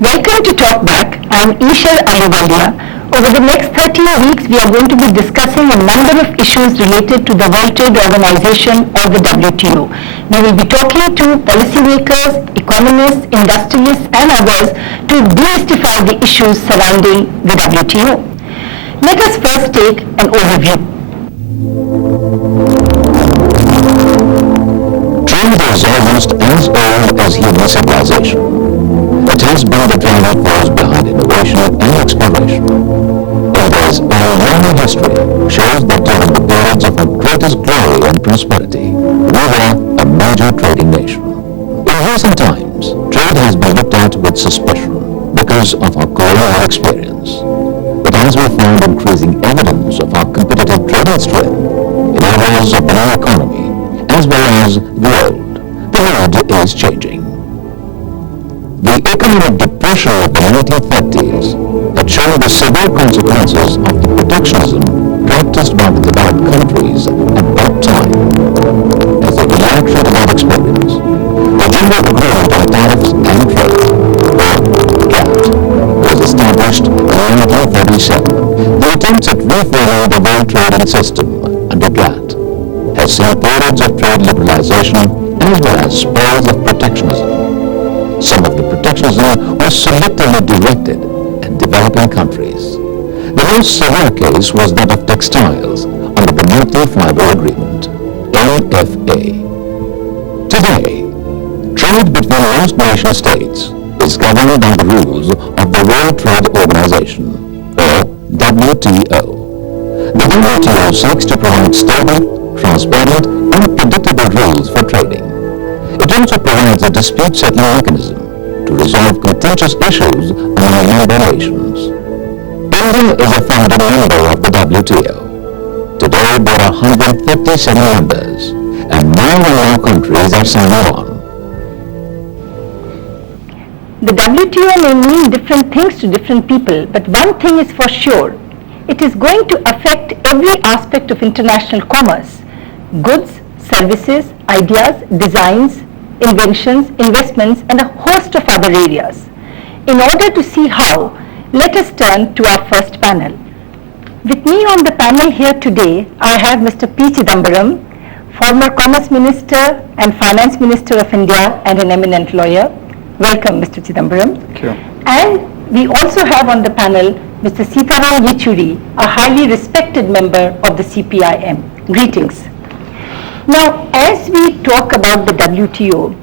Welcome to Talk Back. I am Yechury. Over the next 13 weeks, we are going to be discussing a number of issues related to the World Trade Organization or the WTO. We will be talking to policymakers, economists, industrialists and others to demystify the issues surrounding the WTO. Let us first take an overview. Trade is almost as old as human civilization. It has been the driving force behind innovation and exploration. India's long history shows that during the periods of our greatest glory and prosperity, we were a major trading nation. In recent times, trade has been looked at with suspicion because of our colonial experience. But as we find increasing evidence of our competitive trading strength in areas of the new economy, as well as the old, the world is changing. The economic depression of the 1930s had shown the severe consequences of the protectionism practiced by the developed countries at that time. As a reaction to that experience, the General Agreement on Tariffs and Trade, or GATT, was established in 1937. The attempts at reforming the world trading system under GATT has seen periods of trade liberalization as well as spells of protectionism. Some of the protectionism was selectively directed at developing countries. The most severe case was that of textiles under the Multi-Fiber Agreement, MFA. Today, trade between most nation states is governed by the rules of the World Trade Organization, or WTO. The WTO seeks to provide stable, transparent, and predictable rules for trading. It also provides a dispute settling mechanism to resolve contentious issues among member nations. India is a founding member of the WTO. Today there are 157 members, and 9 more countries are signing on. The WTO may mean different things to different people, but one thing is for sure. It is going to affect every aspect of international commerce: goods, services, ideas, designs, inventions, investments, and a host of other areas. In order to see how, let us turn to our first panel. With me on the panel here today, I have Mr. P. Chidambaram, former Commerce Minister and Finance Minister of India and an eminent lawyer. Welcome, Mr. Chidambaram. Thank you. And we also have on the panel Mr. Yechury, a highly respected member of the CPI-M. Greetings. Now, as we talk about the WTO,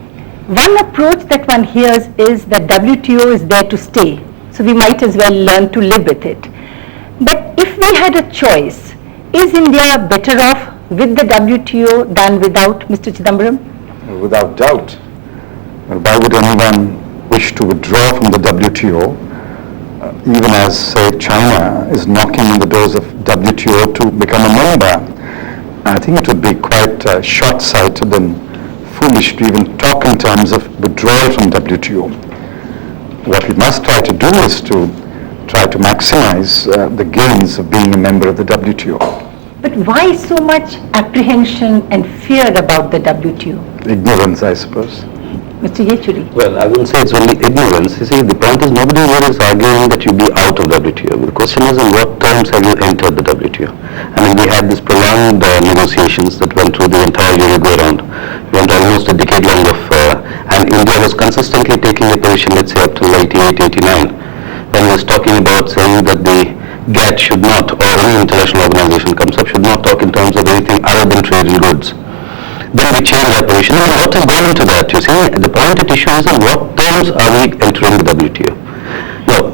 one approach that one hears is that WTO is there to stay, so we might as well learn to live with it. But if we had a choice, is India better off with the WTO than without, Mr. Chidambaram? Without doubt. Why would anyone wish to withdraw from the WTO, even as, say, China is knocking on the doors of WTO to become a member? I think it would be quite short-sighted and foolish to even talk in terms of withdrawal from WTO. What we must try to do is to try to maximize the gains of being a member of the WTO. But why so much apprehension and fear about the WTO? Ignorance, I suppose. Mr. Yechury. Well, I wouldn't say it's only ignorance. You see, the point is nobody here is arguing that you be out of WTO. The question is in what terms have you entered the WTO? I mean, we had this prolonged negotiations that went through the entire year go-around. We went almost a decade long of, and India was consistently taking a position, let's say, up to 88, 89, when it was talking about saying that the GATT should not, or any international organization comes up, should not talk in terms of anything other than trade in goods. Then we change our position, and what has gone into that? You see, the point at issue is in what terms are we entering the WTO? Now,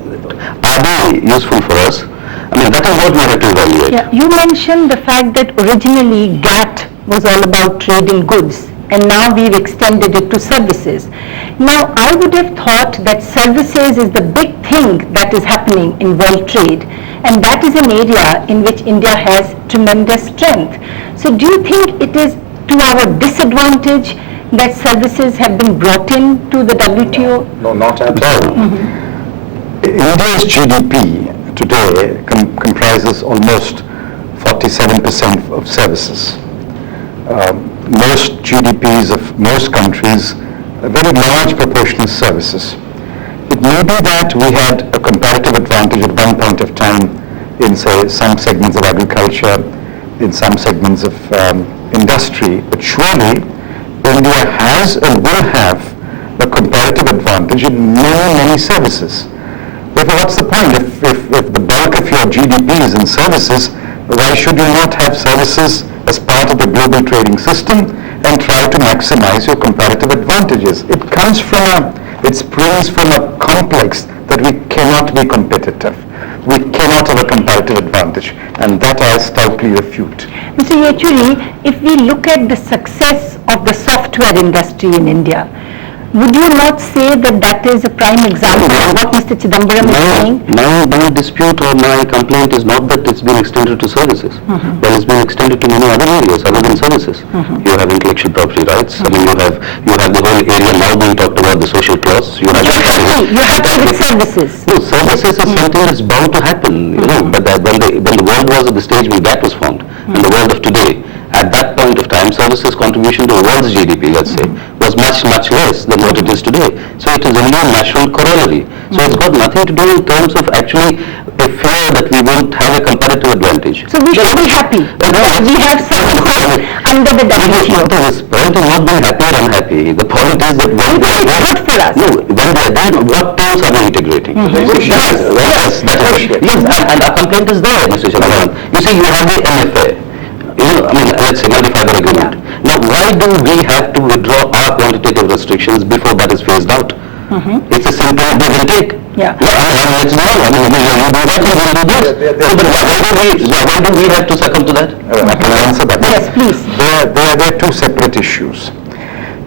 are they useful for us? I mean, that is what we have to evaluate. Yeah, you mentioned the fact that originally GATT was all about trade in goods, and now we've extended it to services. Now, I would have thought that services is the big thing that is happening in world trade, and that is an area in which India has tremendous strength. So do you think it is to our disadvantage that services have been brought in to the WTO? No, not at all. India's GDP today comprises almost 47% of services. Most GDPs of most countries, a very large proportion is services. It may be that we had a comparative advantage at one point of time in, say, some segments of agriculture, in some segments of industry, but surely India has and will have a comparative advantage in many, many services. Therefore, what's the point? If the bulk of your GDP is in services, why should you not have services as part of the global trading system and try to maximize your comparative advantages? It springs from a complex that we cannot be competitive. We cannot have a comparative advantage, and that I stoutly refute. Mr. Yechury, if we look at the success of the software industry in India, would you not say that that is a prime example of what Mr. Chidambaram is saying? My dispute or my complaint is not that it's been extended to services, but it's been extended to many other areas other than services. You have intellectual property rights. I mean, you have the whole area now being talked about, the social clause. You have with services. No, services is something that's bound to happen, you know. But when the world was at the stage when that was formed, and the world of today, at that point of time, services contribution to the world's GDP, let's say, was much, much less than what it is today. So it is only a natural corollary. So it's got nothing to do in terms of actually a fear that we won't have a comparative advantage. So we should be happy because we have some under the WTO. The point is not being happy or unhappy. The point is that when they are good for us. No, when they are done, what terms are they integrating? Yes, and our complaint is there, Mr. Chidambaram. You see, you have the MFA. I mean, let's say multi-fiber agreement. Now, why do we have to withdraw our quantitative restrictions before that is phased out? It's a simple give and take. It's not. I mean, you do that, you will do this. So, but why do we have to succumb to that? I can answer that. Yes, please. There are two separate issues.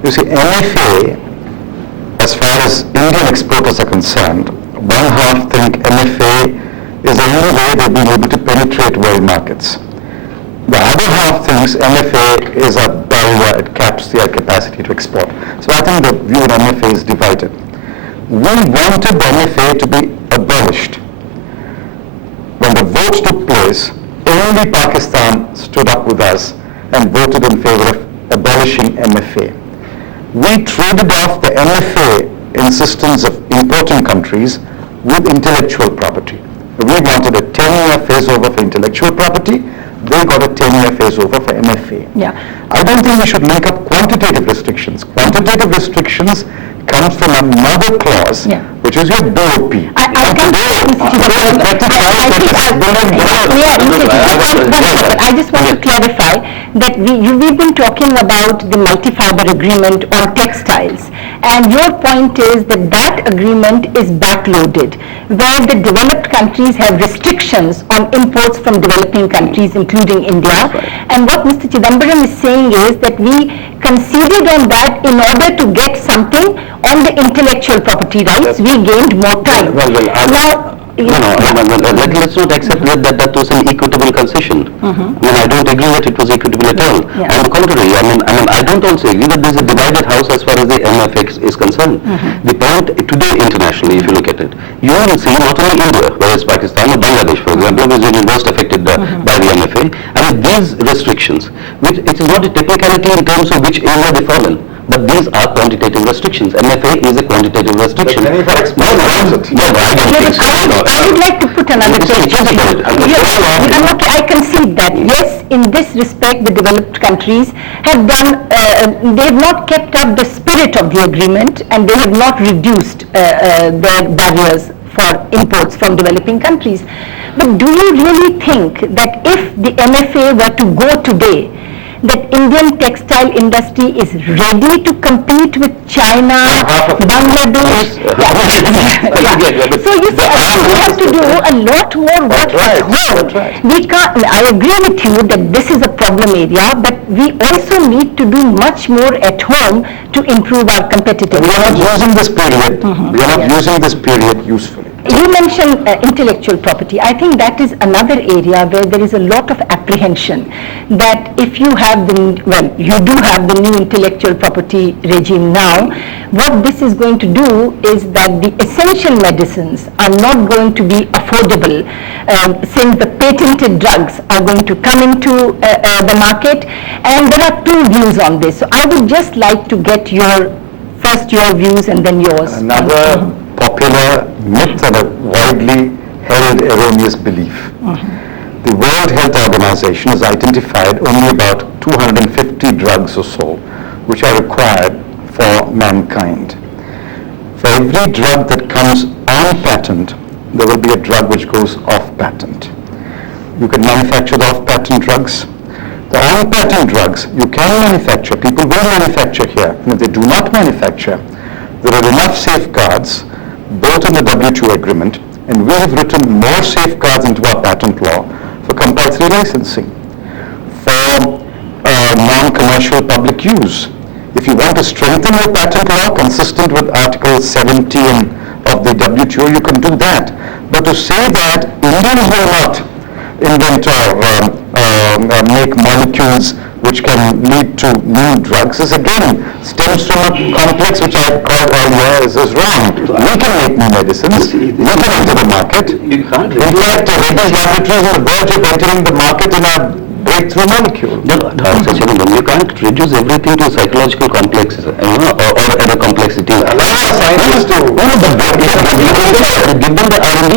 You see, MFA, as far as Indian exporters are concerned, one half think MFA is the only way they've been able to penetrate world markets. The other half thinks MFA is a barrier, it caps their capacity to export. So I think the view on MFA is divided. We wanted the MFA to be abolished. When the vote took place, only Pakistan stood up with us and voted in favor of abolishing MFA. We traded off the MFA insistence of importing countries with intellectual property. We wanted a 10-year phase-over for intellectual property. They got a 10-year phase-over for MFA. I don't think we should make up quantitative restrictions. Quantitative restrictions comes from another clause, which is your DOP. I just want to clarify that we've been talking about the multi-fiber agreement on textiles, and your point is that that agreement is backloaded, where the developed countries have restrictions on imports from developing countries, including India. And what Mr. Chidambaram is saying is that we conceded on that in order to get something on the intellectual property rights. We gained more time. Let's not accept that was an equitable concession. I mean, I don't agree that it was equitable at all. On the contrary, I don't also agree that there's a divided house as far as the MFX is concerned. The point today internationally, if you look at it, you will see not only India, whether it's Pakistan or Bangladesh, for example, which is most affected by the MFA. I mean, these restrictions, it is not a technicality in terms of which area they fall in. But these are quantitative restrictions. MFA is a quantitative restriction. I would like to put another question. I concede that, yes, in this respect, the developed countries have done, they have not kept up the spirit of the agreement, and they have not reduced their barriers for imports from developing countries. But do you really think that if the MFA were to go today, that Indian textile industry is ready to compete with China, Bangladesh? So you see, we have to do a lot more work at home. We can't, I agree with you that this is a problem area, but we also need to do much more at home to improve our competitiveness. We are not using this period. We are not using this period usefully. You mentioned intellectual property. I think that is another area where there is a lot of apprehension that if you have you do have the new intellectual property regime now, what this is going to do is that the essential medicines are not going to be affordable since the patented drugs are going to come into the market, and there are two views on this. So I would just like to get your views and then yours. Another popular myth and a widely held erroneous belief. The World Health Organization has identified only about 250 drugs or so which are required for mankind. For every drug that comes on patent, there will be a drug which goes off patent. You can manufacture the off-patent drugs. The on-patent drugs you can manufacture, people will manufacture here. And if they do not manufacture, there are enough safeguards both in the WTO agreement, and we have written more safeguards into our patent law for compulsory licensing, for non-commercial public use. If you want to strengthen your patent law consistent with Article 17 of the WTO, you can do that. But to say that Indians will not invent or make molecules which can lead to new drugs is again stems from a complex which I called earlier is wrong. We can make new medicines, we can enter the market. You can't. In fact, Reddy's laboratories on the verge of entering the market in a breakthrough molecule. No, you can't reduce everything to psychological complexes, or a complexity. Scientists do. Give them the R&D.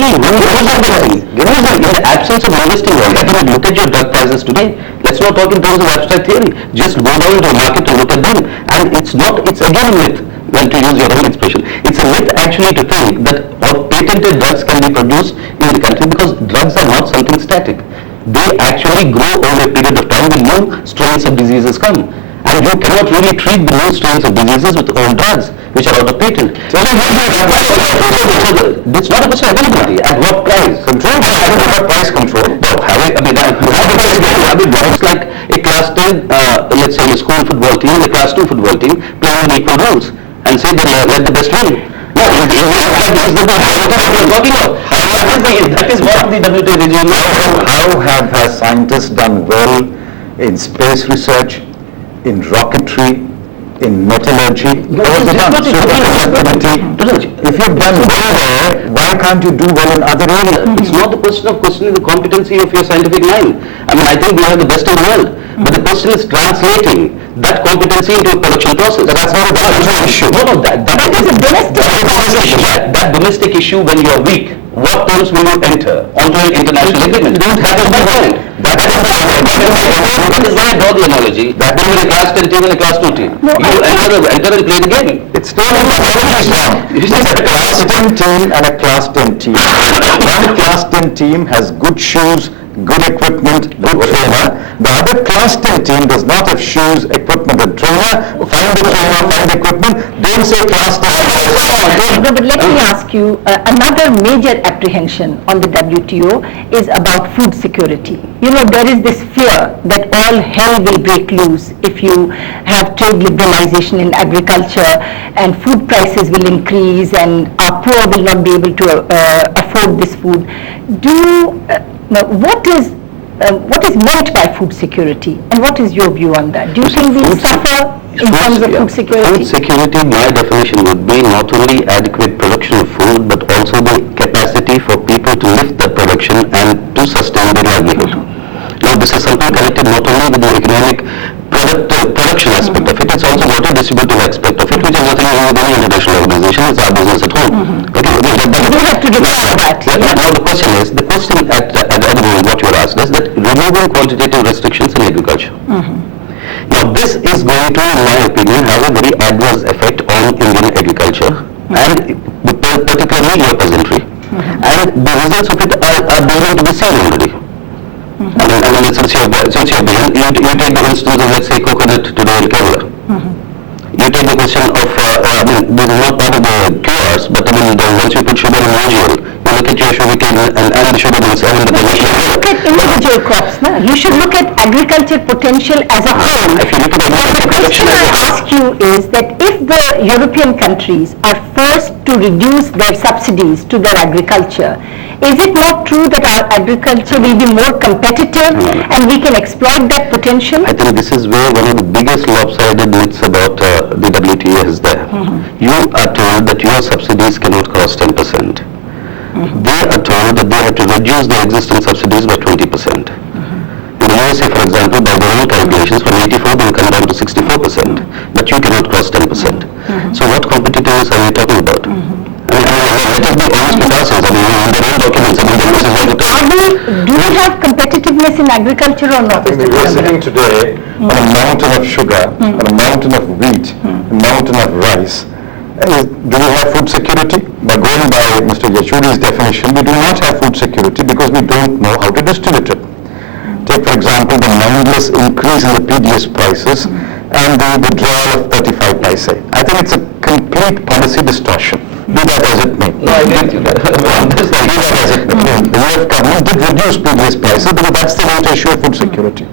In the absence of investing, look at your drug prices today. Let's not talk in terms of abstract theory. Just go down to the market and look at them. And it's again a myth, well, to use your own expression. It's a myth actually to think that all patented drugs can be produced in the country, because drugs are not something static. They actually grow over a period of time when new strains of diseases come. And you cannot really treat the new strains of diseases with old drugs, which are out of patent. So it's not a question of availability. At what price? Control. What price control? No, it's like a class 10, let's say a school football team, a class 2 football team, playing on equal rules, and say that let the best win. No, that is what the WTO regime is. How have scientists done well in space research, in rocketry, in metallurgy? If you've done well there, why can't you do well in other areas? It's not the question of questioning the competency of your scientific mind. I mean, I think we have the best in the world. But the question is translating that competency into a production process. That's not a domestic issue. No, that is a domestic issue. That domestic issue, when you are weak, what terms will you enter onto an international agreement? Don't have my point. That is why I draw the analogy. That will be a class 10 team and a class 2 team. You enter and play the game. It's still a class 10 team and a class 10 team. One class 10 team has good shoes, good equipment, good trainer. The other class 10 team does not have shoes, equipment, and trainer. Find the trainer, find the equipment. Don't say class 10. No, but let me ask you, another major apprehension on the WTO is about food security. You know, there is this fear that all hell will break loose if you have trade liberalization in agriculture, and food prices will increase and our poor will not be able to afford this food. What is meant by food security, and what is your view on that? Do you think we suffer in terms of food security? Food security, my definition would be not only adequate production of food, but also the capacity for people to lift that production and to sustain their livelihood. Now, this is something connected not only with the economic production aspect of it, it's also got a distributive aspect of it, which is nothing wrong with any international organization. It's our business at home. Okay, we have to decide that. Now the question at the moment what you are asked is that removing quantitative restrictions in agriculture. Now this is going to, in my opinion, have a very adverse effect on Indian agriculture, and particularly your peasantry. And the results of it are beginning to be seen already. I mean, since you take the instance of, let's say, coconut today in Kerala. You take the question of, this is not part of the cures, but once you put sugar in oil, look at your sugarcane and the sugar mills and the You should look at individual crops. No? You should look at agriculture potential as a whole. If you look at The question I ask you is that if the European countries are forced to reduce their subsidies to their agriculture, is it not true that our agriculture will be more competitive and we can exploit that potential? I think this is where one of the biggest lopsided myths about the WTO is there. You are told that your subsidies cannot cost 10%. They are told that they have to reduce their existing subsidies by 20%. In the USA, for example, by their own calculations, from 84 they will come down to 64%, but you cannot cost 10%. So what competitiveness are we talking about? Let us be honest with ourselves. I mean, in their own documents, I mean, this is what it is. Do we have competitiveness in agriculture or not? I think we're sitting today on a mountain of sugar, on a mountain of wheat, a mountain of rice. Do we have food security? By going by Mr. Yechury's definition, we do not have food security because we don't know how to distribute it. Take, for example, the mindless increase in the PDS prices and the withdrawal of 35 paise. I think it's a complete policy distortion. Be that as it may. No, I agree with you. Be that as it may. The US government did reduce PDS prices because that's the root issue of food security.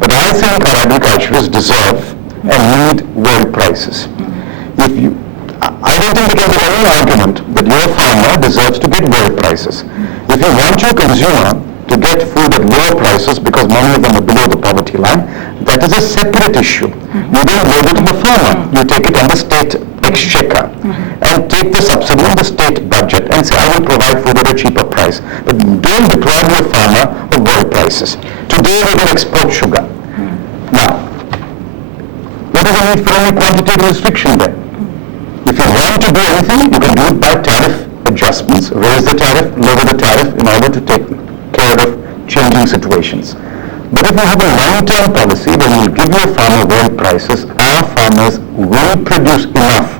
But I think our agriculturists deserve and need world prices. I don't think there can be any argument that your farmer deserves to get world prices. If you want your consumer to get food at lower prices because many of them are below the poverty line, that is a separate issue. You don't load it to the farmer. You take it on the state exchequer and take the subsidy on the state budget and say, I will provide food at a cheaper price. But don't deprive your farmer of world prices. Today we can export sugar. Now, what is the need for any quantitative restriction there? If you want to do anything, you can do it by tariff adjustments, raise the tariff, lower the tariff in order to take care of changing situations. But if you have a long-term policy where you will give your farmer world prices, our farmers will produce enough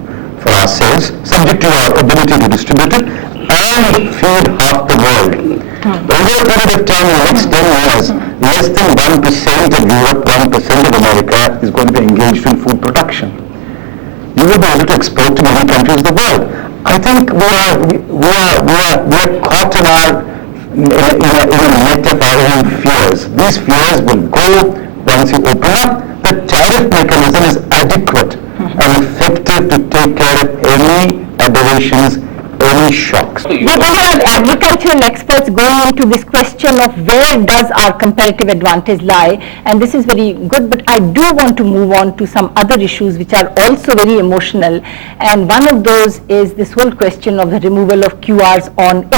for ourselves, subject to our ability to distribute it, and feed half the world. Over a period of time, in the next 10 years, less than 1% of Europe, 1% of America is going to be engaged in food production. You will be able to export to many countries of the world. I think we are caught in a net of our own fears. These fears will go once you open up. The tariff mechanism is adequate and effective to take care of any aberrations, any shocks. We have agricultural experts going into this question of where does our comparative advantage lie, and this is very good, but I do want to move on to some other issues which are also very emotional, and one of those is this whole question of the removal of QRs on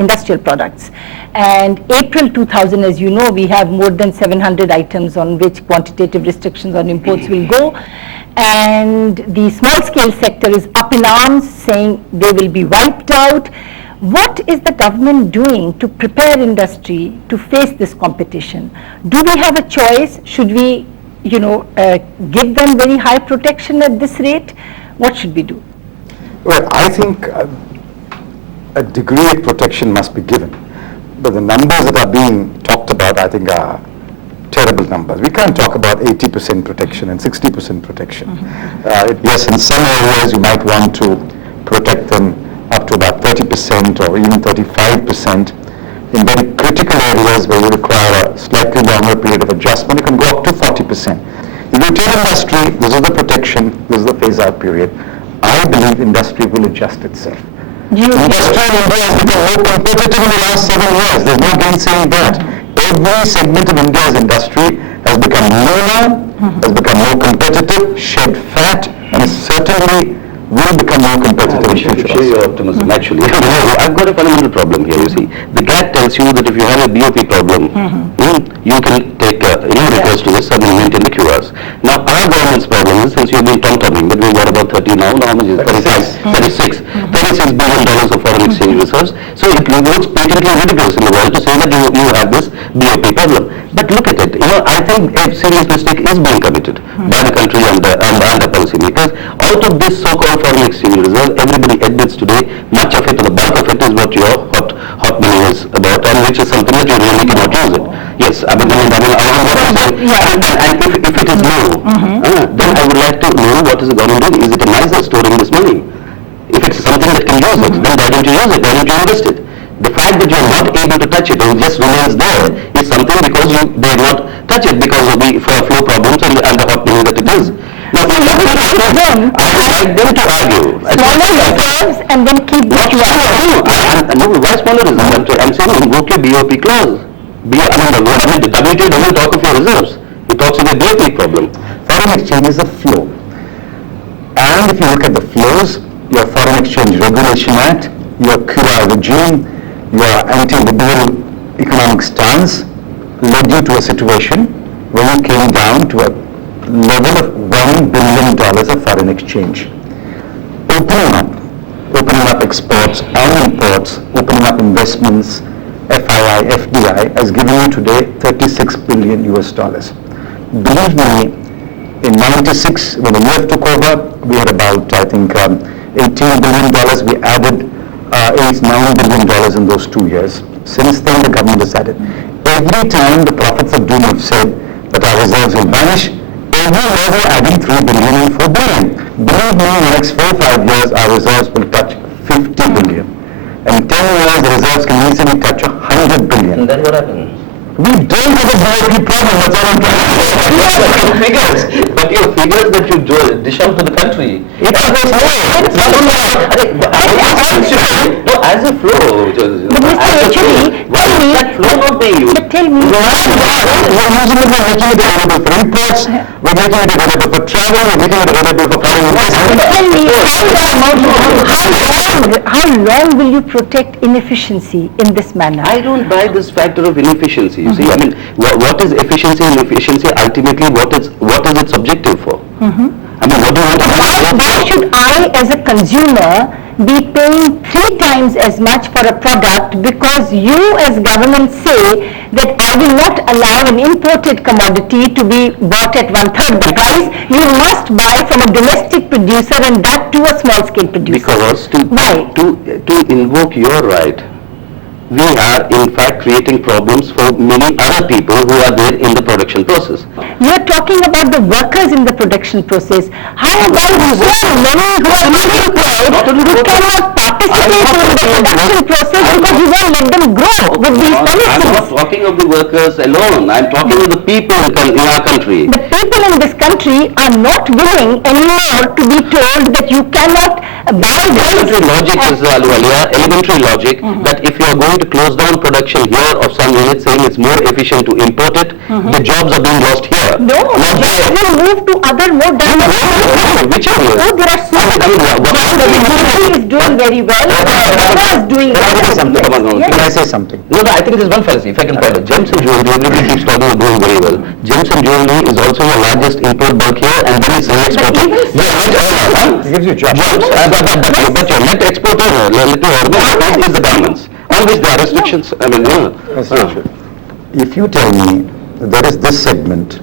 industrial products. And April 2000, as you know, we have more than 700 items on which quantitative restrictions on imports will go. And the small scale sector is up in arms saying they will be wiped out. What is the government doing to prepare industry to face this competition? Do we have a choice? Should we, give them very high protection at this rate? What should we do? Well, I think a degree of protection must be given. But the numbers that are being talked about, I think, are terrible numbers. We can't talk about 80% protection and 60% protection. Yes, in some areas you might want to protect them up to about 30% or even 35%. In very critical areas where you require a slightly longer period of adjustment, you can go up to 40%. If you tell industry, this is the protection, this is the phase-out period, I believe industry will adjust itself. Industry in India has become more competitive in the last 7 years. There's no gainsaying that. Every segment of India's industry has become leaner, has become more competitive, shed fat, and certainly will become more competitive in future. Share your optimism, actually. I've got a fundamental problem here, you see. The GATT tells you that if you have a BOP problem, you can take request to the sub and maintain the QRs. Now, our government's problem is, since you've been tom-tomming, that we've got about 30 now, how much is it? 36 billion dollars of foreign exchange reserves. So it looks patently ridiculous in the world to say that you have this BOP problem. But look at it, I think a serious mistake is being committed by the country and the policymakers. Out of this so-called foreign exchange reserve, everybody admits today, much of it, or the bulk of it, is what your hot money is about, and which is something that you really cannot use it. Yes, I mean, and if it is low, then I would like to know what is the government doing. Is it a miser storing this money? If it's something that can use it, then why don't you use it? Why don't you invest it? The fact that you are not able to touch it, it just remains there, is something because you dare not touch it because of the flow problems and the happening that it is. Now, I would like them to argue. Smaller reserves and then keep the QR. No, why smaller reserves? I'm saying invoke your BOP clause. The WTO doesn't talk of your reserves. It talks of the BOP problem. Foreign exchange is a flow. And if you look at the flows, your Foreign Exchange Regulation Act, your QR regime, your anti-liberal economic stance led you to a situation where you came down to a level of $1 billion of foreign exchange. Opening up exports and imports, opening up investments, FII, FDI, has given you today $36 billion US. Believe me, in 96, when the UF took over, we had about, I think, $18 billion. We added $9 billion in those 2 years. Since then, the government has added. Every time the prophets of doom have said that our reserves will vanish, every year we're adding $3 billion and $4 billion. Believe me, in the next 4 or 5 years, our reserves will touch $50 billion. And in 10 years, the reserves can easily touch $100 billion. And then what happens? We don't have a BOP problem, that's all I'm trying to say. But your figures that you dish out to the country, It's a no, as a flow, But Mr. Yechury, why is that flow not being used? But tell me, We're using it, we're making it available for imports, we're making it available for travel, we're making it available for foreign investment. tell me, how long will you protect inefficiency in this manner? I don't buy this factor of inefficiency. You see, I mean, what is efficiency and efficiency? Ultimately, what is its objective for? I mean, what do you want to Why should I, as a consumer, be paying 3 times as much for a product because you as government say that I will not allow an imported commodity to be bought at 1/3 the price. You must buy from a domestic producer and that to a small scale producer. Because Why? to invoke your right, we are in fact creating problems for many other people who are there in the production process. You are talking about the workers in the production process. How about so many who are unemployed who cannot participate in the production process because you won't let them grow with these I'm not policies? talking of the workers alone. I'm talking of the people in our country. The people in this country are not willing anymore to be told that you cannot buy Elementary logic is, elementary logic that if you are going to close down production here of some units saying it's more efficient to import it, the jobs are being lost here. No, they will move to other more dynamic. Which are you? Oh, there are so many. Yechury is doing very well. Baba is doing Can I say well. something? Yes. Can I say something? No, I think it is one fallacy. If I can point it, gems and jewelry, everybody keeps talking about doing very well. Gems and jewelry is also your largest import bulk here, and then it's an exporter. It gives you jobs. But your net exporter, let me organize, is the governments. On which there are restrictions. I mean, If you tell me that there is this segment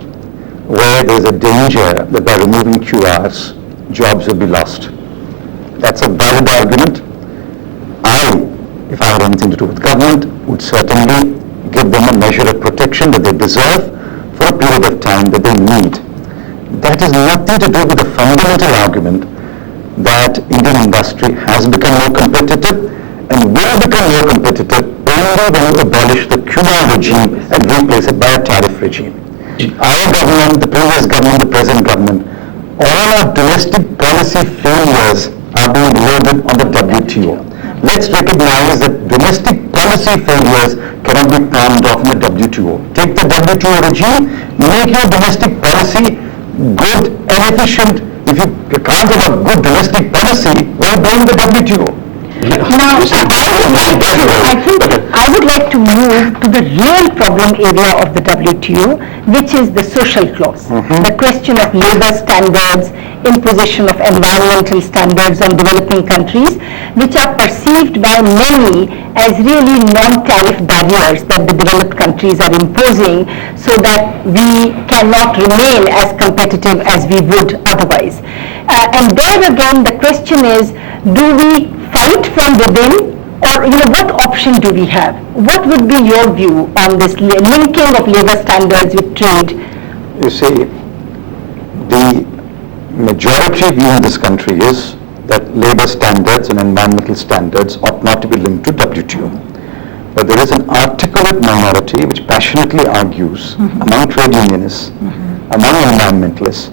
where there is a danger that by removing QRs, jobs will be lost, that's a valid argument. If I had anything to do with government, would certainly give them a measure of protection that they deserve for a period of time that they need. That has nothing to do with the fundamental argument that Indian industry has become more competitive and will become more competitive only when you abolish the QR regime and replace it by a tariff regime. Our government, the previous government, the present government, all our domestic policy failures are being loaded on the WTO. Let's recognize that domestic policy failures cannot be palmed off in the WTO. Take the WTO regime, make your domestic policy good and efficient. If you can't have a good domestic policy, why blame the WTO? Now, I think I would like to move to the real problem area of the WTO, which is the social clause. The question of labor standards, imposition of environmental standards on developing countries, which are perceived by many as really non-tariff barriers that the developed countries are imposing so that we cannot remain as competitive as we would otherwise. And there again, the question is, do we fight from within, or what option do we have? What would be your view on this linking of labor standards with trade? You see, the majority view in this country is that labor standards and environmental standards ought not to be linked to WTO. but there is an articulate minority which passionately argues among trade unionists, among environmentalists,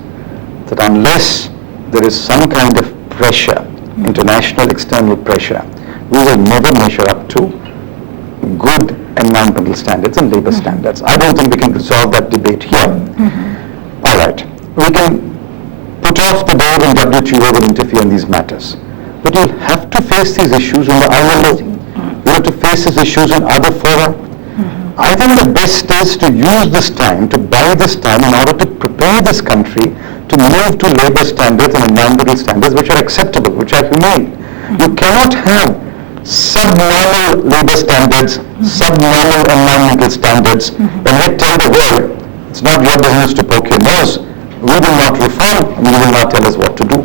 that unless there is some kind of pressure, international external pressure, we will never measure up to good environmental standards and labor standards. I don't think we can resolve that debate here. All right, we can put off the day when WTO will interfere in these matters, but you'll have to face these issues on the ILO. You have to face these issues in other fora. I think the best is to use this time, to buy this time in order to prepare this country to move to labor standards and environmental standards which are acceptable, which are humane. You cannot have subnormal labor standards, subnormal environmental standards, and yet tell the world, it's not your business to poke your nose. We will not reform, and you will not tell us what to do.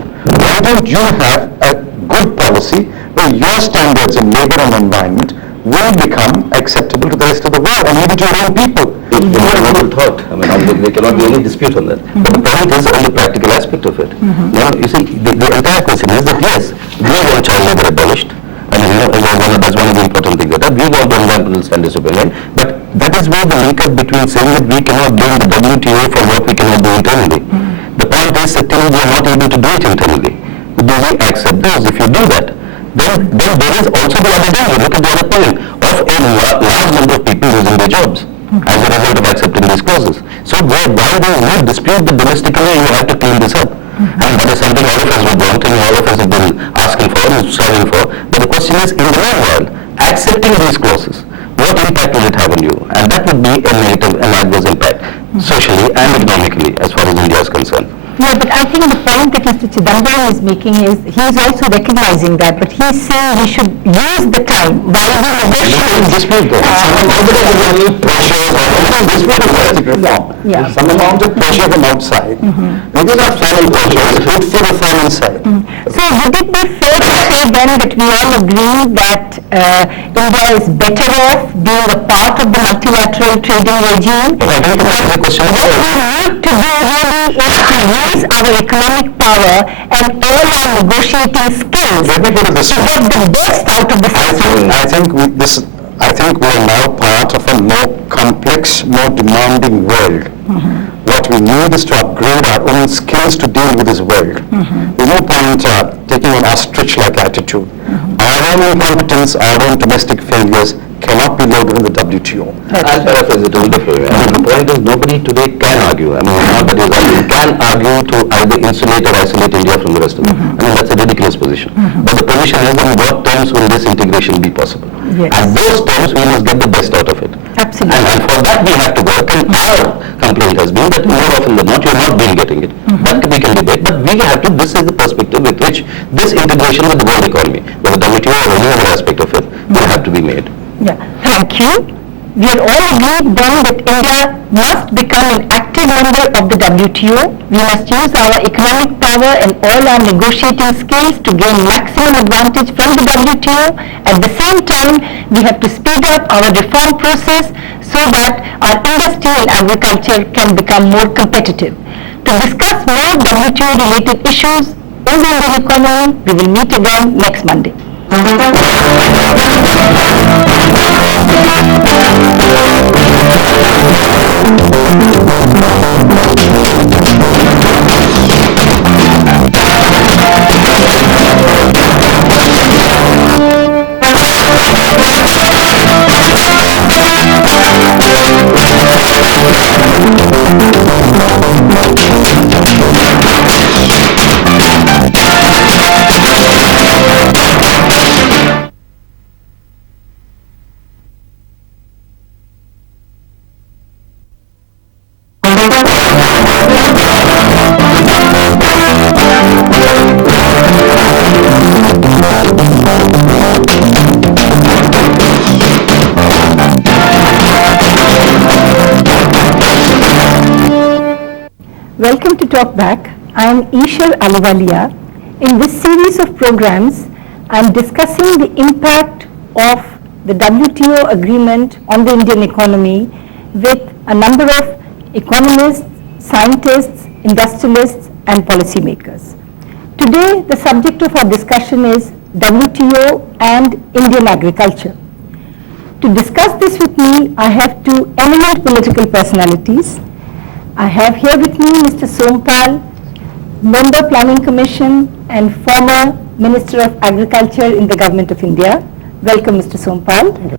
Why don't you have a good policy where your standards in labor and environment will become acceptable to the rest of the world and even to your own people? It's a noble thought. I mean, there cannot be any dispute on that. But the point is on the practical aspect of it. Now, you see, the entire question is that yes, we want child labor abolished. I mean, that's one of the important things that we want the environmental standards to be made. But that is where the link-up between saying that we cannot blame the WTO for what we cannot do internally. The point is that things we are not able to do it internally. Do we accept those? If you do that, then there is also the other danger. Look at the other point of a large number of people losing their jobs as a result of accepting these clauses. So while there is no dispute that domestically you have to clean this up, and that is something all of us would want and all of us have been asking for and striving for. But the question is, in the meanwhile, accepting these clauses, what impact will it have on you? And that would be a negative and adverse impact, socially and economically, as far as India is concerned. No, but I think the point that Mr. Chidambaram is making is, he is also recognizing that, but he is saying we should use the time while we negotiate. Some amount of pressure from outside. These are foreign pressures, good for the foreign side. So would it be fair to say then that we all agree that India is better off being a part of the multilateral trading regime? I think that's the question. What we need to do really is to use our economic power and all our negotiating skills Let me put it this to way. get the best out of the system. I think we are now part of a more complex, more demanding world. What we need is to upgrade our own skills to deal with this world. There's no point taking an ostrich-like attitude. Our own incompetence, our own domestic failures cannot be loaded in the WTO. I'll paraphrase it wonderfully. I mean, the point is nobody today can argue. I mean, not that is arguing, can argue to either insulate or isolate India from the rest of the world. I mean, that's a ridiculous position. But the position is on what terms will this integration be possible? Yes. At those terms, we must get the best out of it. Absolutely. And for that, we have to work. And our complaint has been that more often than not, you're not been getting it. That we can debate. But we have to, this is the perspective with which this integration with the world economy, whether WTO or any other aspect of it, will have to be made. Yeah, thank you. We are all agreed then that India must become an active member of the WTO. We must use our economic power and all our negotiating skills to gain maximum advantage from the WTO. At the same time, we have to speed up our reform process so that our industry and agriculture can become more competitive. To discuss more WTO-related issues in the Indian economy, we will meet again next Monday. Welcome to Talk Back. I am Yechury Ahluwalia. In this series of programs, I am discussing the impact of the WTO agreement on the Indian economy with a number of economists, scientists, industrialists, and policymakers. Today, the subject of our discussion is WTO and Indian agriculture. To discuss this with me, I have two eminent political personalities. I have here with me Mr. Sompal, Member Planning Commission and former Minister of Agriculture in the Government of India. Welcome, Mr. Sompal.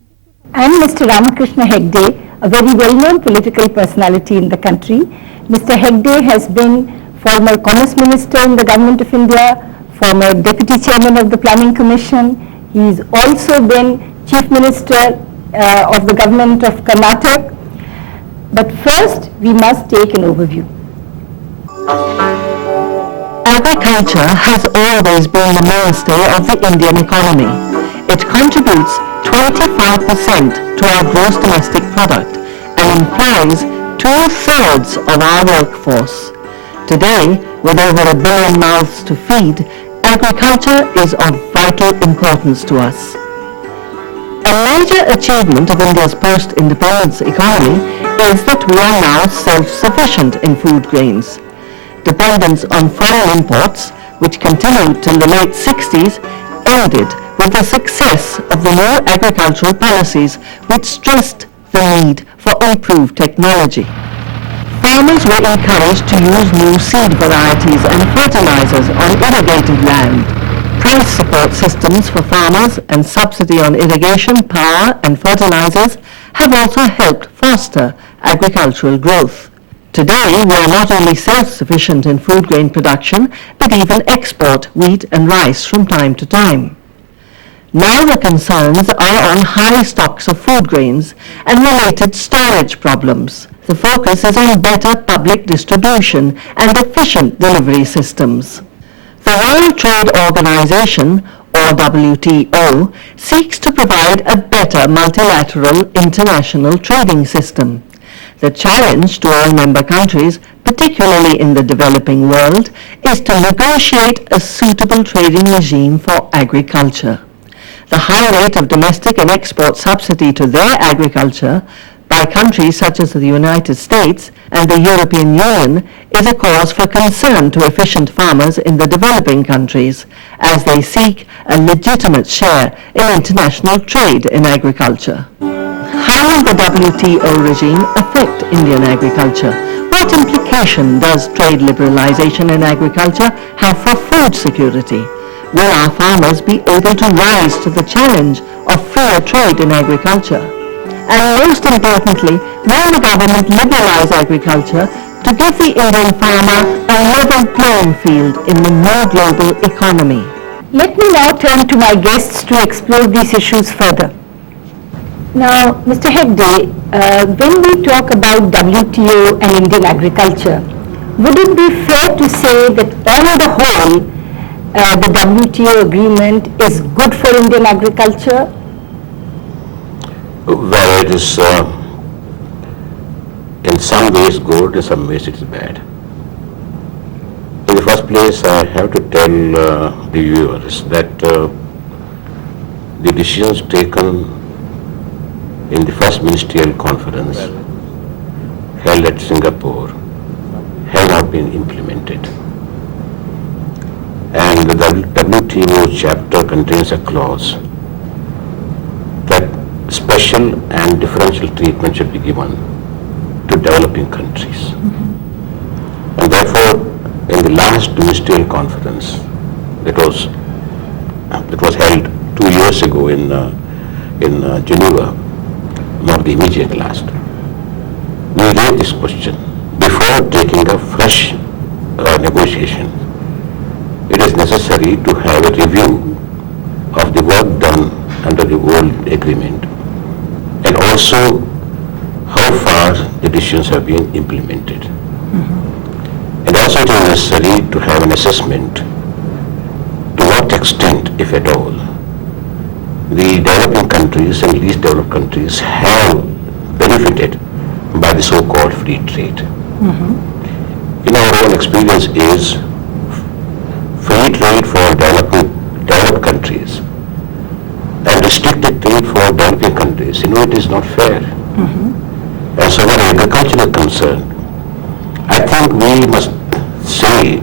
And Mr. Ramakrishna Hegde, a very well-known political personality in the country. Mr. Hegde has been former Commerce Minister in the Government of India, former Deputy Chairman of the Planning Commission. He's also been Chief Minister of the Government of Karnataka. But first, we must take an overview. Agriculture has always been the mainstay of the Indian economy. It contributes 25% to our gross domestic product and implies 2/3 of our workforce. Today, with over 1 billion mouths to feed, agriculture is of vital importance to us. A major achievement of India's post-independence economy is that we are now self-sufficient in food grains. Dependence on foreign imports, which continued till the late 60s, ended with the success of the new agricultural policies which stressed the need for improved technology. Farmers were encouraged to use new seed varieties and fertilizers on irrigated land. Price support systems for farmers and subsidy on irrigation, power and fertilizers have also helped foster agricultural growth. Today, we are not only self-sufficient in food grain production, but even export wheat and rice from time to time. Now the concerns are on high stocks of food grains and related storage problems. The focus is on better public distribution and efficient delivery systems. The World Trade Organization, or WTO, seeks to provide a better multilateral international trading system. The challenge to all member countries, particularly in the developing world, is to negotiate a suitable trading regime for agriculture. The high rate of domestic and export subsidy to their agriculture by countries such as the United States and the European Union is a cause for concern to efficient farmers in the developing countries as they seek a legitimate share in international trade in agriculture. How will the WTO regime affect Indian agriculture? What implication does trade liberalization in agriculture have for food security? Will our farmers be able to rise to the challenge of fair trade in agriculture? And most importantly, will the government liberalize agriculture to give the Indian farmer a level playing field in the new global economy? Let me now turn to my guests to explore these issues further. Now, Mr. Hegde, when we talk about WTO and Indian agriculture, would it be fair to say that on the whole, the WTO agreement is good for Indian agriculture? Well, it is in some ways good, in some ways it is bad. In the first place, I have to tell the viewers that the decisions taken in the first ministerial conference held at Singapore have not been implemented. And the WTO chapter contains a clause that special and differential treatment should be given to developing countries. And therefore, in the last ministerial conference that was held 2 years ago in Geneva, not the immediate last, we raised this question. Before taking a fresh negotiation, it is necessary to have a review of the work done under the old agreement and also how far the decisions have been implemented. And also it is necessary to have an assessment to what extent, if at all, the developing countries and least developed countries have benefited by the so-called free trade. In our own experience is free trade for developed countries and restricted trade for developing countries, it is not fair. And so where agriculture is concerned, I think we must say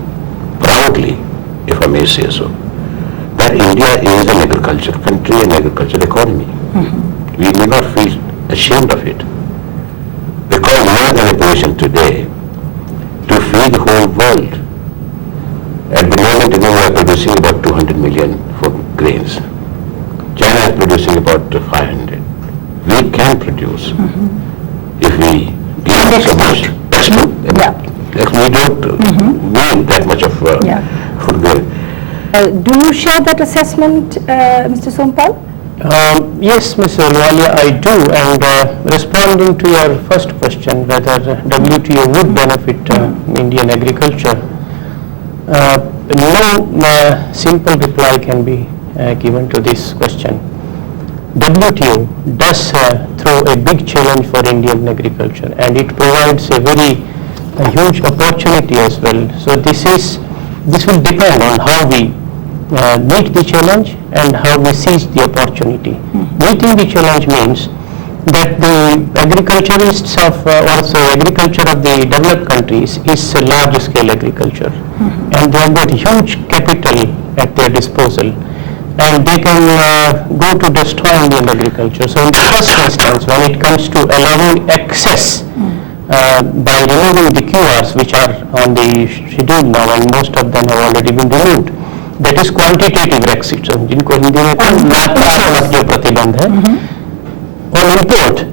proudly, if I may say so, that India is an agricultural country and agricultural economy. we may not feel ashamed of it. Because we are in a position today to feed the whole world. At the moment, we are producing about 200 million for grains. China is producing about 500. We can produce if we give so much export. Yeah. We don't need that much of food grain. Do you share that assessment, Mr. Sompal? Yes, Ms. Ahluwalia, I do, and responding to your first question, whether WTO would benefit Indian agriculture, no simple reply can be given to this question. WTO does throw a big challenge for Indian agriculture, and it provides a huge opportunity as well. So this will depend on how we meet the challenge and how we seize the opportunity. Meeting the challenge means that the agriculturists agriculture of the developed countries is a large scale agriculture, and they have got huge capital at their disposal, and they can go to destroy Indian agriculture. So in the first instance, when it comes to allowing access by removing the QRs which are on the schedule now, and most of them have already been removed, that is quantitative restriction, जिनको हिंदी में मात्रात्मक जो प्रतिबंध है, on import,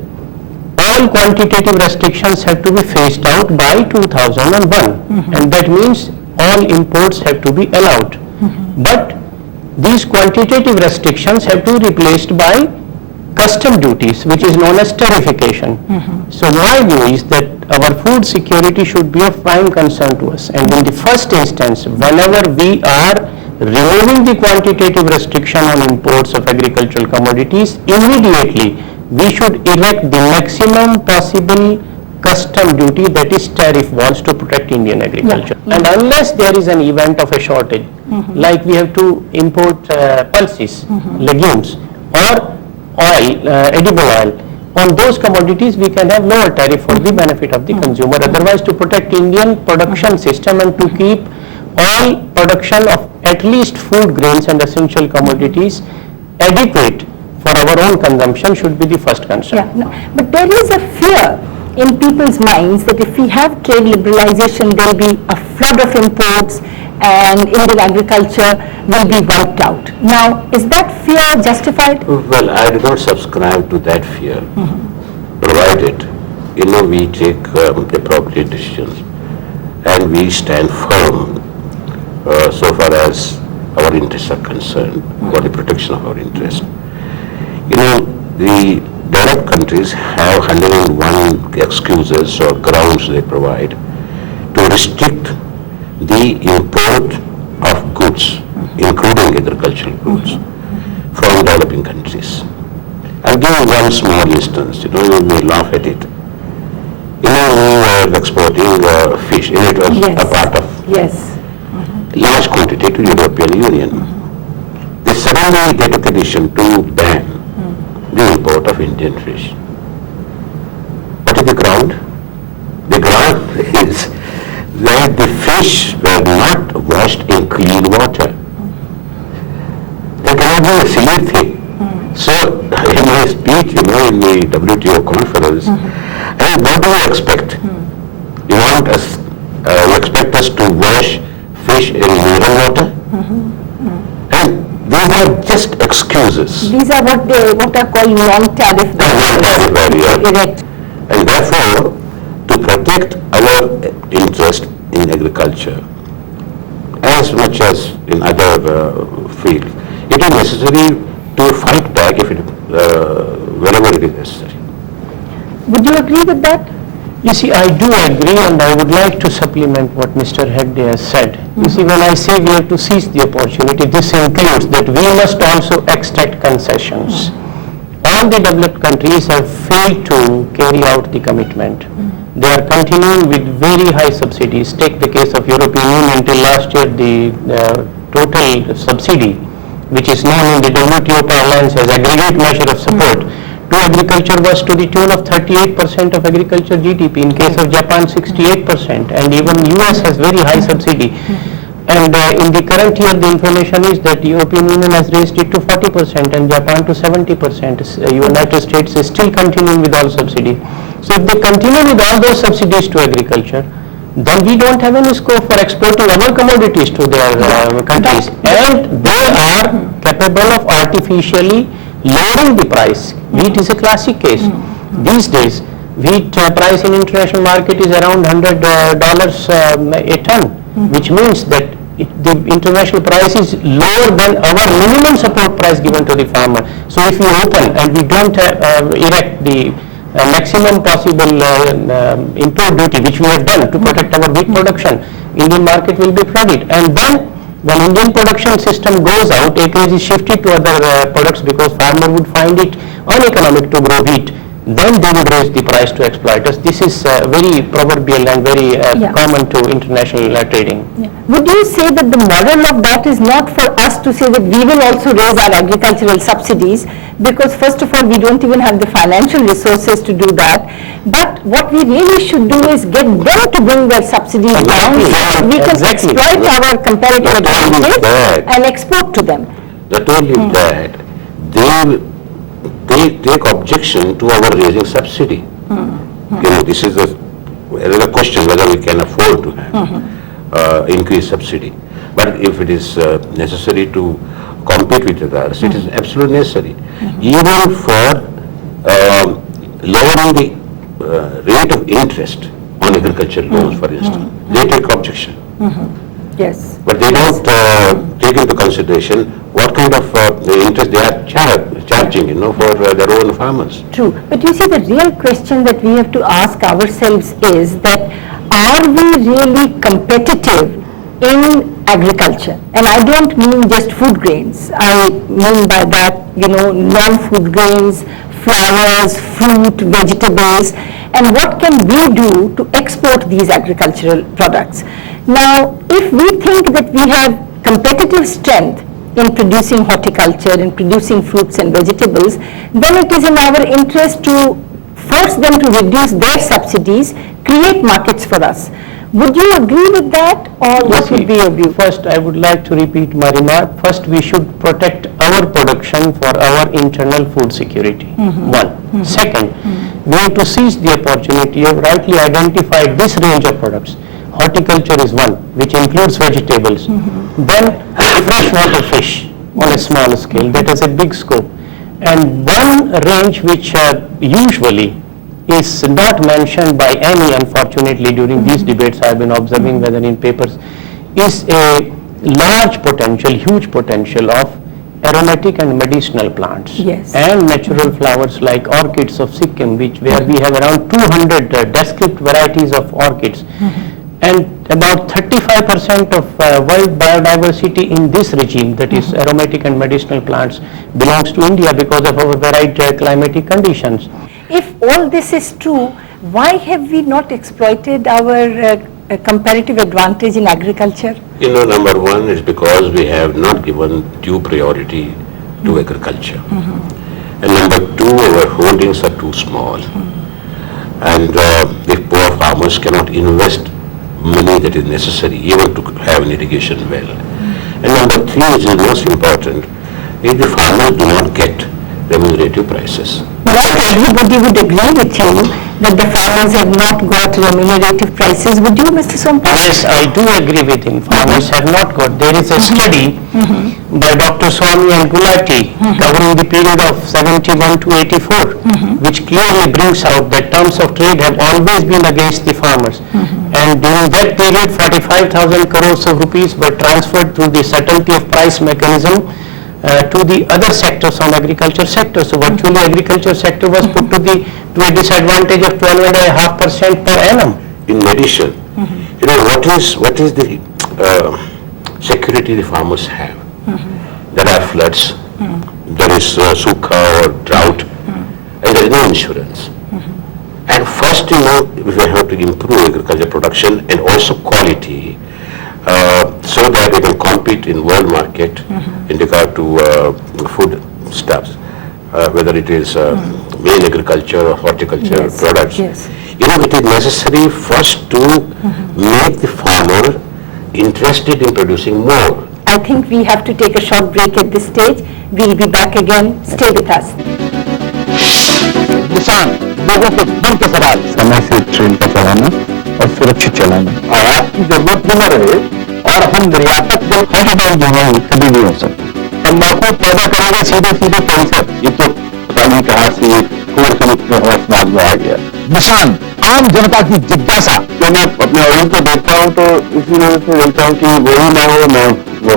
all quantitative restrictions have to be phased out by 2001, and that means all imports have to be allowed. But these quantitative restrictions have to be replaced by custom duties, which is known as tariffication. So my view is that our food security should be of prime concern to us, and in the first instance, whenever we are removing the quantitative restriction on imports of agricultural commodities, immediately we should erect the maximum possible custom duty, that is tariff walls, to protect Indian agriculture. And unless there is an event of a shortage, like we have to import pulses, legumes, or oil, edible oil, on those commodities we can have lower tariff for the benefit of the consumer. Otherwise, to protect Indian production system and to keep all production of at least food grains and essential commodities adequate for our own consumption should be the first concern. Yeah, no, but there is a fear in people's minds that if we have trade liberalization, there will be a flood of imports and Indian agriculture will be wiped out. Now, is that fear justified? Well, I do not subscribe to that fear, provided, we take appropriate decisions and we stand firm so far as our interests are concerned, for the protection of our interests. The developed countries have 101 excuses or grounds they provide to restrict the import of goods, including agricultural goods, from developing countries. I'll give you one small instance, you may laugh at it. We were exporting fish, and it was a part of large quantity to European Union. They suddenly they took a decision to ban the import of Indian fish. What is the ground? The ground is that the fish were not washed in clean water. They cannot be a silly thing. So in my speech, in the WTO conference, and what do you expect? You expect us to wash fish in mineral water? And these are just excuses. These are what are called non-tariff barriers. And therefore, to protect our interest in agriculture, as much as in other fields, it is necessary to fight back wherever it is necessary. Would you agree with that? You see, I do agree, and I would like to supplement what Mr. Hegde has said. You see, when I say we have to seize the opportunity, this includes that we must also extract concessions. All the developed countries have failed to carry out the commitment. They are continuing with very high subsidies. Take the case of European Union. Until last year, the total subsidy, which is known in the WTO parlance as aggregate measure of support, to agriculture was to the tune of 38% of agriculture GDP. In case of Japan, 68%, and even US has very high subsidy. And in the current year, the information is that European Union has raised it to 40% and Japan to 70%. United States is still continuing with all subsidy. So if they continue with all those subsidies to agriculture, then we don't have any scope for exporting our commodities to their countries. And they are capable of artificially lowering the price. Wheat is a classic case. These days, wheat price in international market is around $100 a ton, which means that the international price is lower than our minimum support price given to the farmer. So if we open and we don't erect the maximum possible import duty, which we have done to protect our wheat production, Indian market will be flooded. And then when Indian production system goes out, acreage is shifted to other products because farmer would find it uneconomic to grow wheat. Then they would raise the price to exploiters. This is very proverbial and very common to international trading. Yeah. Would you say that the model of that is not for us to say that we will also raise our agricultural subsidies, because first of all we don't even have the financial resources to do that, but what we really should do is get them to bring their subsidies down so that we can exploit our comparative advantage and export to them. Not only that, they take objection to our raising subsidy. You know, this is another question whether we can afford to have increased subsidy. But if it is necessary to compete with others, it is absolutely necessary. Even for lowering the rate of interest on agricultural loans, for instance, they take objection. Yes. But they don't take into consideration what kind of interest they are charging, you know, for their own farmers. True. But you see, the real question that we have to ask ourselves is that are we really competitive in agriculture? And I don't mean just food grains. I mean by that, you know, non-food grains, flowers, fruit, vegetables, and what can we do to export these agricultural products? Now, if we think that we have competitive strength in producing horticulture, in producing fruits and vegetables, then it is in our interest to force them to reduce their subsidies, create markets for us. Would you agree with that, or what would be your view? First, I would like to repeat my remark. First, we should protect our production for our internal food security. One. Second, we have to seize the opportunity. You have rightly identified this range of products. Horticulture is one, which includes vegetables. Then freshwater fish on a small scale, that has a big scope. And one range which usually is not mentioned by any, unfortunately, during these debates I have been observing, whether in papers, is a large potential, huge potential of aromatic and medicinal plants. Yes. And natural flowers like orchids of Sikkim, where we have around 200 descript varieties of orchids. And about 35% of world biodiversity in this regime, that is aromatic and medicinal plants, belongs to India because of our varied climatic conditions. If all this is true, why have we not exploited our comparative advantage in agriculture? You know, number one is because we have not given due priority to agriculture. And number two, our holdings are too small. And the poor farmers cannot invest money that is necessary even to have an irrigation well. And number three, which is most important, is the farmers do not get remunerative prices. Well, everybody would agree with you that the farmers have not got remunerative prices. Would you, Mr. Sompal? Yes, I do agree with him. Farmers have not got. There is a study by Dr. Swami and Gulati covering the period of 71 to 84, which clearly brings out that terms of trade have always been against the farmers. And during that period, 45,000 crores of rupees were transferred through the subtlety of price mechanism to the other sectors on agriculture sector. So virtually agriculture sector was put to a disadvantage of 12.5% per annum. In addition, you know, what is the security the farmers have? There are floods, there is sukha or drought, and there is no insurance. And first, you know, we have to improve agriculture production and also quality, so that we can compete in world market in regard to food stuffs, whether it is main agriculture or horticulture products. Yes. You know, it is necessary first to make the farmer interested in producing more. I think we have to take a short break at this stage. We'll be back again. Stay with us. किसान लोगों को मन के सवाल समय से train का चलाना और सुरक्षित चलाना आयात की जरूरत न रहे और हम निर्यातक जो है कभी भी हो सकते तंबाकू पैदा करेगा सीधे सीधे कैंसर ये तो पता नहीं कहाँ से पूरे समुद्र में हमारे समाज में आ गया किसान आम जनता की जिज्ञासा तो मैं अपने औरत को देखता हूँ तो इसी वजह से बोलता हूँ कि वही ना हो मैं वो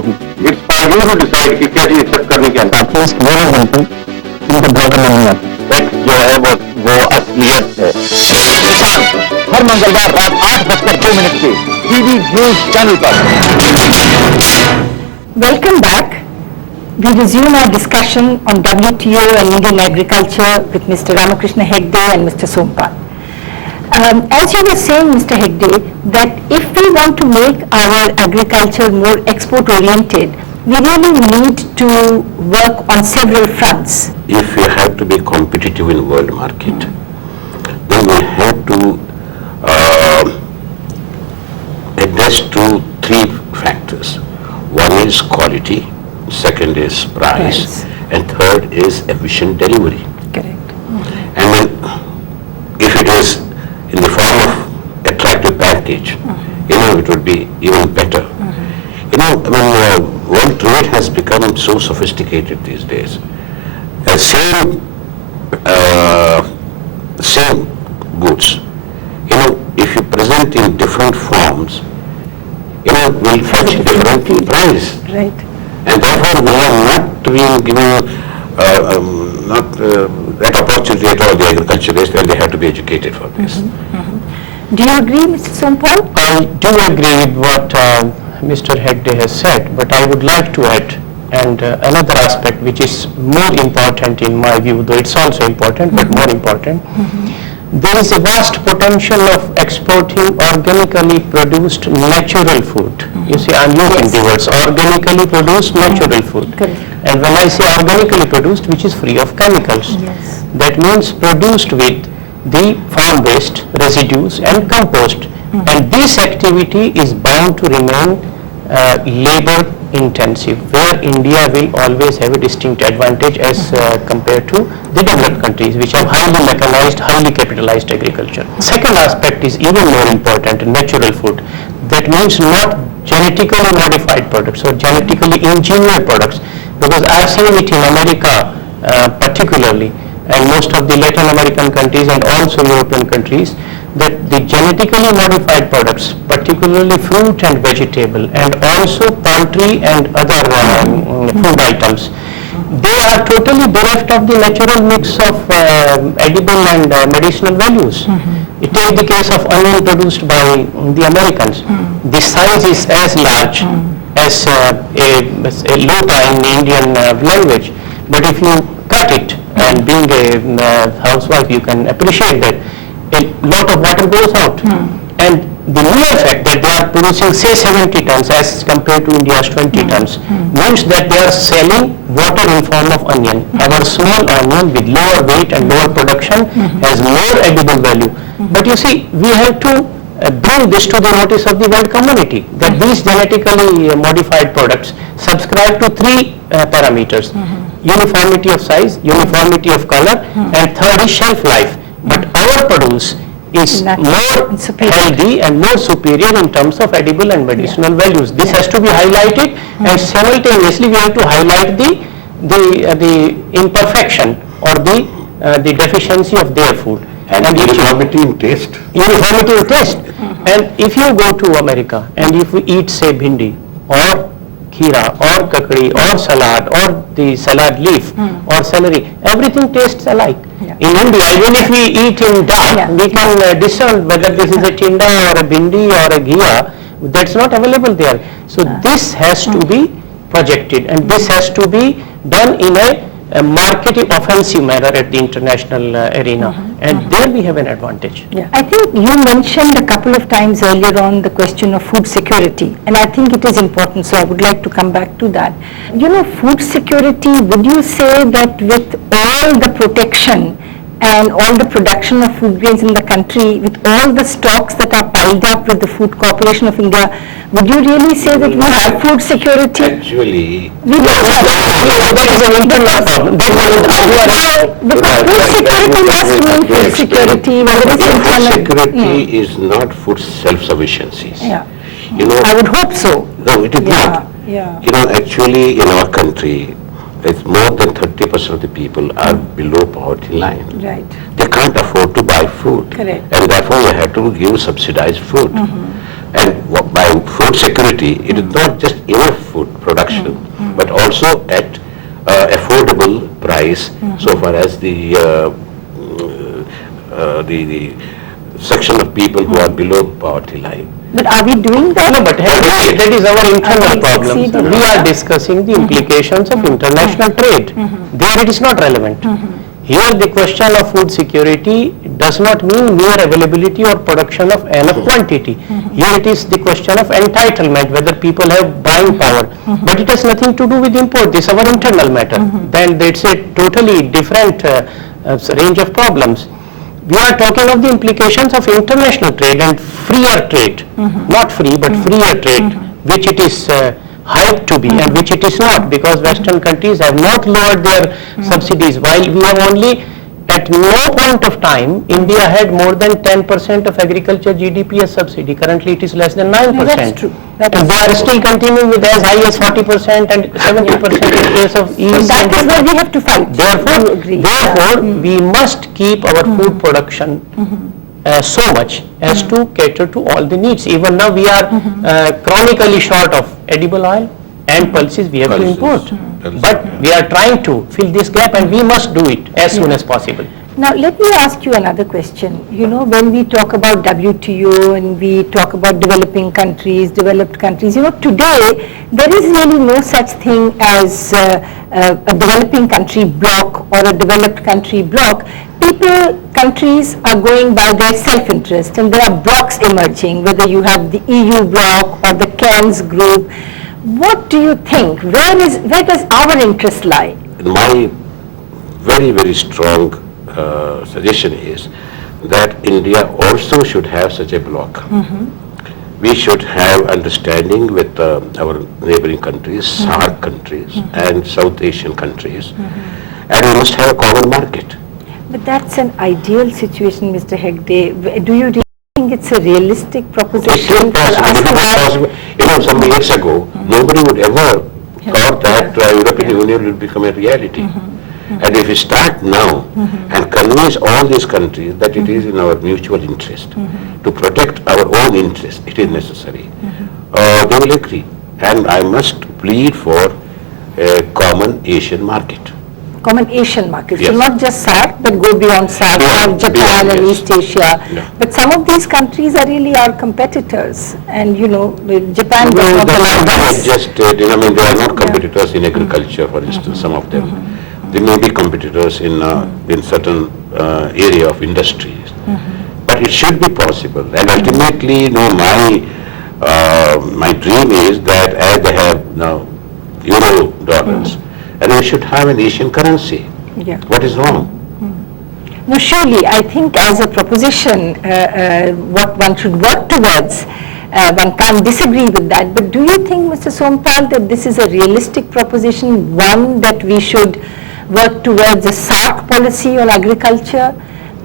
it's for you to decide कि क्या चीज एक्सेप्ट करने के अंदर इनको ड्रॉ करना नहीं आता टैक्स जो है वो असलियत है किसान हर मंगलवार रात 8:02 पे टीवी न्यूज चैनल पर Welcome back. We resume our discussion on WTO and Indian agriculture with Mr. Ramakrishna Hegde and Mr. Sompal. As you were saying, Mr. Hegde, that if we want to make our agriculture more export-oriented, we really need to work on several fronts. If we have to be competitive in world market, then we have to address three factors. One is quality, second is price, and third is efficient delivery. Correct. And then if it is in the form of attractive package, it would be even better. World trade has become so sophisticated these days. Same goods, if you present in different forms, will fetch different price. Right. And therefore we are not being given that opportunity at all, the agriculturists, and they have to be educated for this. Do you agree, Mr. Sompal? I do agree with what Mr. Hegde has said, but I would like to add another aspect which is more important in my view, though it's also important, but more important. There is a vast potential of exporting organically produced natural food. You see, I'm using the words organically produced natural food. Correct. And when I say organically produced, which is free of chemicals, that means produced with the farm waste, residues and compost. And this activity is bound to remain labor intensive, where India will always have a distinct advantage as compared to the developed countries which have highly mechanized, highly capitalized agriculture. Second aspect is even more important, natural food. That means not genetically modified products or genetically engineered products, because I have seen it in America particularly, and most of the Latin American countries and also European countries, that the genetically modified products, particularly fruit and vegetable and also poultry and other food items, they are totally bereft of the natural mix of edible and medicinal values. Take the case of onion produced by the Americans. The size is as large as a lota in the Indian language, but if you cut it, and being a housewife you can appreciate that a lot of water goes out, and the mere fact that they are producing say 70 tons as compared to India's 20 tons means that they are selling water in form of onion. Our small onion with lower weight and lower production has more edible value. But you see, we have to bring this to the notice of the world community, that these genetically modified products subscribe to three parameters: uniformity of size, uniformity of color, and third is shelf life. But our produce is more healthy and more superior in terms of edible and medicinal values. This has to be highlighted, and simultaneously we have to highlight the imperfection or the deficiency of their food. And uniformity in taste. Uniformity in taste. And if you go to America and if we eat say bhindi or kheera or kakadi or salad or the salad leaf or celery, everything tastes alike. In India, even if we eat in dark, we can discern whether this is a tinda or a bhindi or a ghea. That's not available there. So this has to be projected, and this has to be done in a marketing offensive manner at the international arena, and there we have an advantage. I think you mentioned a couple of times earlier on the question of food security, and I think it is important, so I would like to come back to that. Food security, would you say that with all the protection and all the production of food grains in the country, with all the stocks that are piled up with the Food Corporation of India, would you really say that we have food security? Actually, We don't have. That is an internal problem. Because food security must mean food security, whether it's food internal. security is not food self-sufficiency. Yeah, You know, I would hope so. no, it is Yeah, not. yeah. You know, actually, in our country, it's more than 30% of the people are below poverty line. Right. They can't afford to buy food. Correct. And therefore, we have to give subsidized food. And by food security, it is not just enough food production, but also at affordable price so far as the section of people who are below poverty line. But are we doing that? No, but that is our Are internal we problem. succeeding? We are discussing the implications of international trade. There it is not relevant. Here the question of food security does not mean mere availability or production of enough quantity. Here it is the question of entitlement, whether people have buying power. But it has nothing to do with import. This is our internal matter. Then it's a totally different range of problems. We are talking of the implications of international trade and freer trade, not free but freer trade, which it is hyped to be and which it is not, because Western countries have not lowered their subsidies, while we have only, at no point of time, India had more than 10% of agriculture GDP as subsidy. Currently it is less than 9%. No, that's true. That And is they are still continuing with as high as 40% and 70% in case of So East. that is where we have to fight. Therefore, You agree. Yeah. therefore we must keep our food production so much as to cater to all the needs. Even now we are chronically short of edible oil and pulses we have to Pulses. import. Pulses, But we are trying to fill this gap and we must do it as soon as possible. Now, let me ask you another question. You know, when we talk about WTO and we talk about developing countries, developed countries, you know, today there is really no such thing as a developing country bloc or a developed country bloc. Countries are going by their self-interest, and there are blocs emerging, whether you have the EU bloc or the Cairns group. What do you think? Where does our interest lie? My very, very strong suggestion is that India also should have such a bloc. We should have understanding with our neighboring countries, SAARC countries and South Asian countries, and we must have a common market. But that's an ideal situation, Mr. Hegde. Do you really think it's a realistic It proposition is for possible. us It to was have? possible. You know, some years ago, nobody would ever thought that European Union will become a reality. And if we start now and convince all these countries that it is in our mutual interest to protect our own interest, it is necessary, they will agree. And I must plead for a common Asian market. Common Asian market, so Yes. not just SAARC, but go beyond SAARC, Beyond, have Japan beyond, and yes. East Asia. Yeah. But some of these countries are really our competitors, and you know, Japan does No, not that's allow not us. just, I mean, they are not competitors in agriculture, for instance, some of them. They may be competitors in certain area of industries. But it should be possible. And ultimately, you know, my dream is that as they have now euro dollars, and we should have an Asian currency. Yeah. What is wrong? No, surely, I think as a proposition, what one should work towards, one can't disagree with that. But do you think, Mr. Sompal, that this is a realistic proposition, one that we should work towards a SAARC policy on agriculture,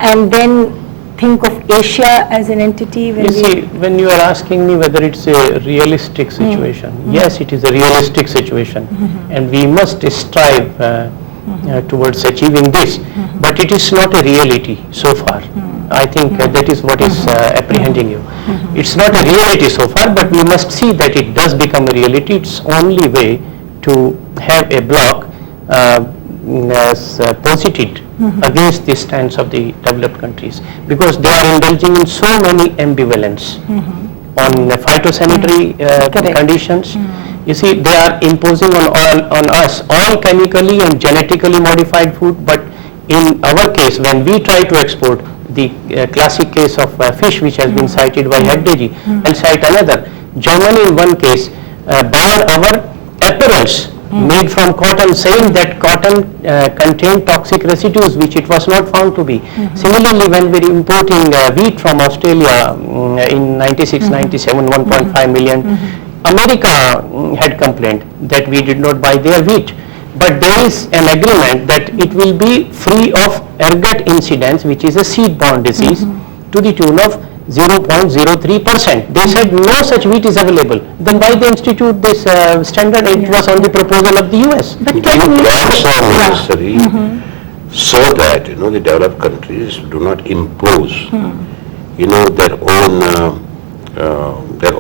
and then think of Asia as an entity? When You see, when you are asking me whether it's a realistic situation, yes, it is a realistic situation, and we must strive towards achieving this, but it is not a reality so far. I think that is what is apprehending you. It's not a reality so far, but we must see that it does become a reality. It's only way to have a bloc as posited against the stance of the developed countries, because they are indulging in so many ambivalence on phytosanitary conditions. You see, they are imposing on us all chemically and genetically modified food, but in our case, when we try to export, the classic case of fish which has been cited by Hegde, and cite another, Germany in one case ban our apparels made from cotton, saying that cotton contained toxic residues, which it was not found to be. Similarly, when we were importing wheat from Australia in 96, 97, 1.5 million, America had complained that we did not buy their wheat. But there is an agreement that it will be free of ergot incidence, which is a seed-borne disease, to the tune of 0.03%. They said no such wheat is available. Then why they institute this standard? It was on the proposal of the US. But Gaps are necessary so that the developed countries do not impose their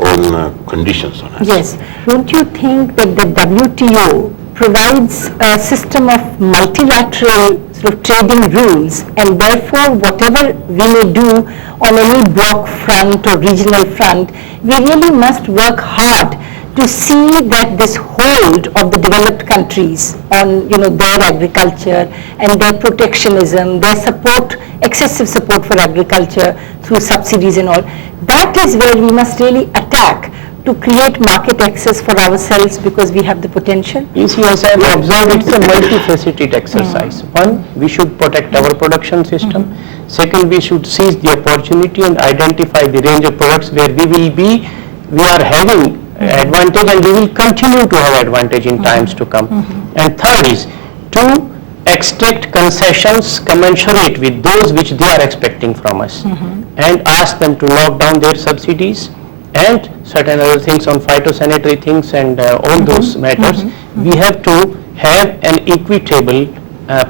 own conditions on us. Yes. Don't you think that the WTO provides a system of multilateral sort of trading rules, and therefore whatever we may do on any block front or regional front, we really must work hard to see that this hold of the developed countries on their agriculture and their protectionism, their support, excessive support for agriculture through subsidies and all, that is where we must really attack to create market access for ourselves, because we have the potential. You see, as I have observed, it's a multifaceted exercise. One, we should protect our production system. Second, we should seize the opportunity and identify the range of products where we are having advantage, and we will continue to have advantage in times to come. And third is to extract concessions commensurate with those which they are expecting from us, and ask them to knock down their subsidies and certain other things on phytosanitary things and all those matters. We have to have an equitable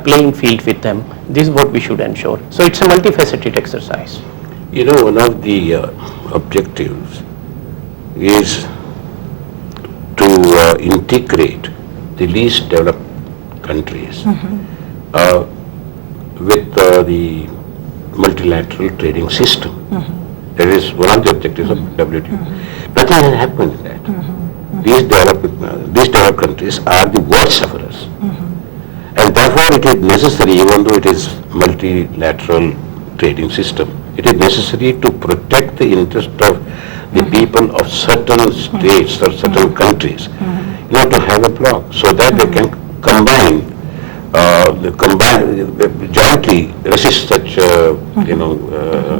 playing field with them. This is what we should ensure. So it's a multifaceted exercise. One of the objectives is to integrate the least developed countries with the multilateral trading system. That is one of the objectives of WTO. Nothing has happened in that. These developed countries are the worst sufferers. And therefore it is necessary, even though it is multilateral trading system, it is necessary to protect the interest of the people of certain states or certain countries, to have a bloc so that they can jointly resist such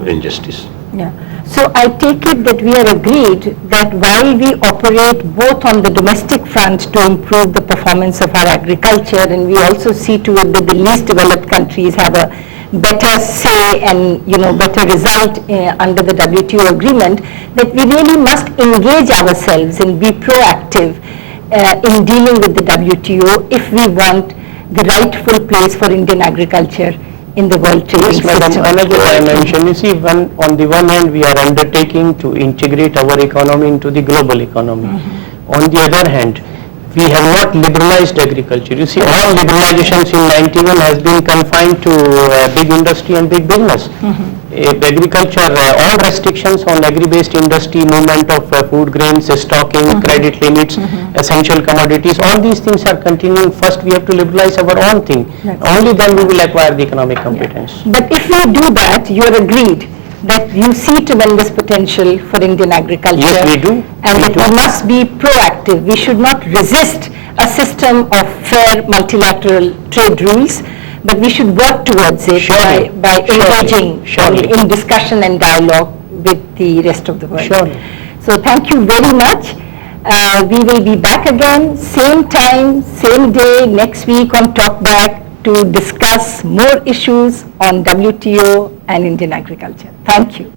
injustice. Yeah. So I take it that we are agreed that while we operate both on the domestic front to improve the performance of our agriculture, and we also see to it that the least developed countries have a better say and better result under the WTO agreement, that we really must engage ourselves and be proactive in dealing with the WTO if we want the rightful place for Indian agriculture in the world trading system. Yes, Madam, another dimension. You see, on the one hand, we are undertaking to integrate our economy into the global economy. On the other hand, we have not liberalized agriculture. You see, all liberalizations in 91 has been confined to big industry and big business. Agriculture, all restrictions on agri-based industry, movement of food grains, stocking, credit limits, essential commodities, all these things are continuing. First, we have to liberalize our own thing. Only then we will acquire the economic competence. But if we do that, you are agreed that you see tremendous potential for Indian agriculture. Yes, we do. And that we must be proactive. We should not resist a system of fair multilateral trade rules, but we should work towards it by engaging in discussion and dialogue with the rest of the world. So thank you very much. We will be back again, same time, same day, next week on Talkback to discuss more issues on WTO and Indian agriculture. Thank you.